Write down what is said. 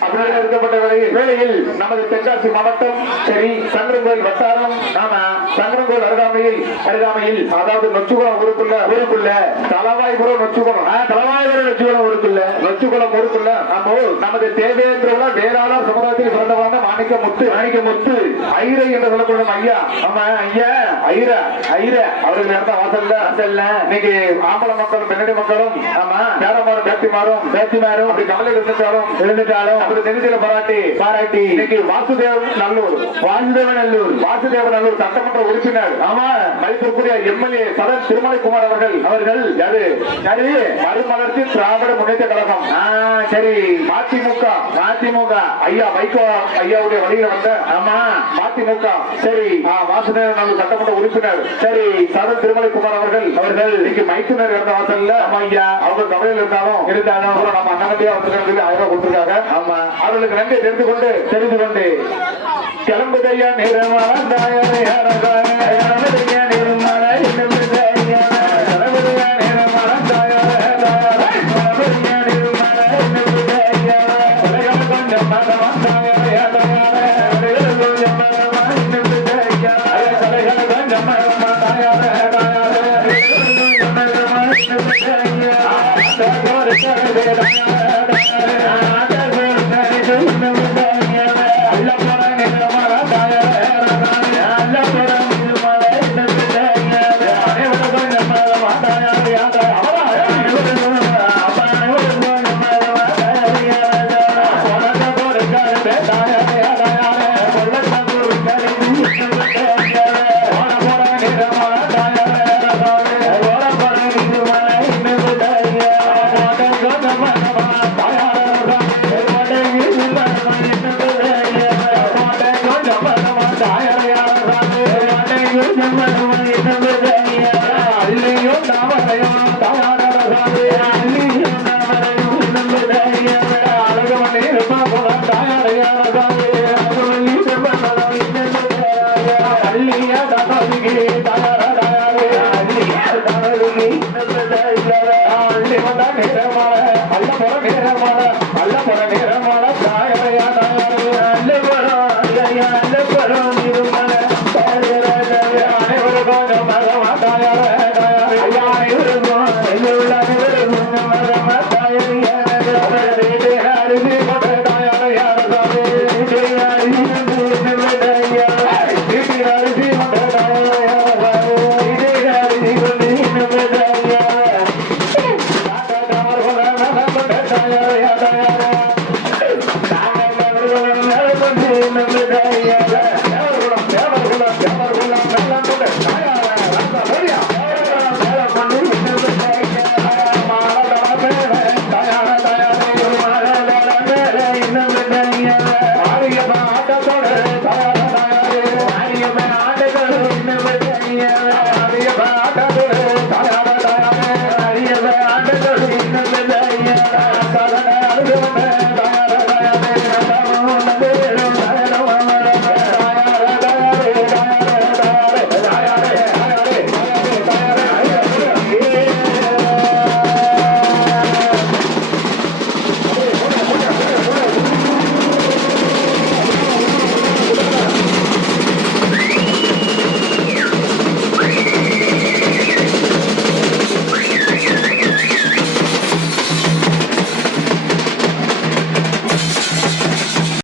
அப்படியே இருக்கப்பட்ட வேளையில் நமது தென்காசி மாவட்டம் சரி சங்கரங்கோயில் வட்டாரம் ஆமா சங்கரங்கோயில் அருகாமையில் அதாவது நொச்சுகுளம் ஊருக்குள்ள தலவாய்புரம் நொச்சுகுளம் ஊருக்குள்ள நமது தேவேந்திர வேளாளர் சமுதாயத்தில் பிறந்தவரான மாணிக்க முத்து ஐரை என்று சொல்லப்படும் ஐயா ஆமா ஐயா அவருக்கு நடந்த வாசல்ல இன்னைக்கு ஆம்பளை மக்களும் பெண்ணடி மக்களும் ஆமா பேரமாரும் பேத்திமாரும் அப்படி கவலை இருந்துட்டாலும் அப்படி நெஞ்சில பாராட்டி இன்னைக்கு வாசுதேவ நல்லூர் சட்டமன்ற உறுப்பினர் ஆமா மதிப்பிற்குரிய எம்எல்ஏ சதன் திருமலைக்குமார் அவர்கள் யாரு மறுமலர்ச்சி திராவிட முன்னேற்ற கழகம் சரி மதிமுக ஐயா வைகோ ஐயாவுடைய வழியில வந்த ஆமா மதிமுக சரி வாசுதேவ நல்லூர் சட்டமன்ற உறுப்பினர் சரி சதன் திருமலைக்குமார் அவர்கள் இன்னைக்கு மைத்துனர் இறந்த வாசல்ல ஆமா ஐயா அவங்க கவலையில் இருந்தாலும் நம்ம அண்ணகட்டியா வந்திருக்காங்க 1000 ரூபாய் கொடுத்திருக்காங்க ஆமா அவர்களுக்கு நன்றி தெரிந்து கொண்டு கிளம்புதையா நேரம்